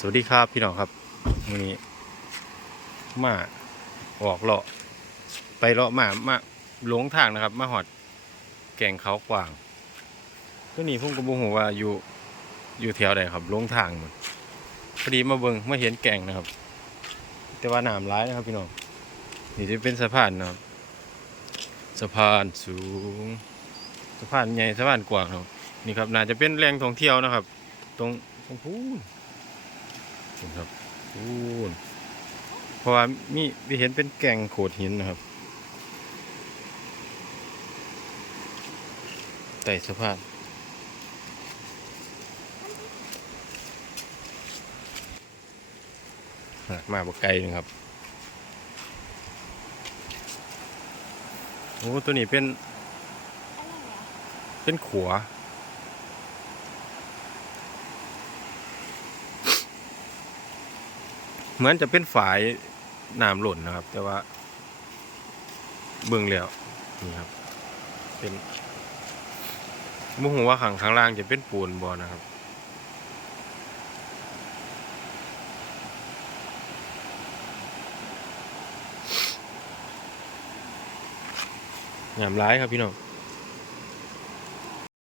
สวัสดีครับพี่น้องครับวันนี้มาออกเลาะไปเลาะมามาหลงทางนะครับ มาหอดแก่งเขากวางตัวนี้ผมก็บ่ฮู้ว่าอยู่อยู่แถวใดครับหลงทางมันพอดีมาเบิ่งมาเห็นแก่งนะครับ แต่ว่าน้ำร้ายนะครับพี่น้องนี่จะเป็นสะพานนะครับสะพานสูงสะพานใหญ่สะพานกว้างครับนี่ครับน่าจะเป็นแหล่งท่องเที่ยวนะครับ ตรงตรงพูนพู นครับพูนเพราะว่ามีมีเห็นเป็นแก่งโขดหินนะครับไต่สะพานมาบกไกลหนึงครับ โอ้ ตัวนี้เป็น เป็นขัว เหมือนจะเป็นฝายน้ำหล่นนะครับ แต่ว่า เบื้องแล้วนี่ครับ เป็นมุหัวข้างข้างล่างจะเป็นปูนบอนะครับงามร้ายครับพี่น้อง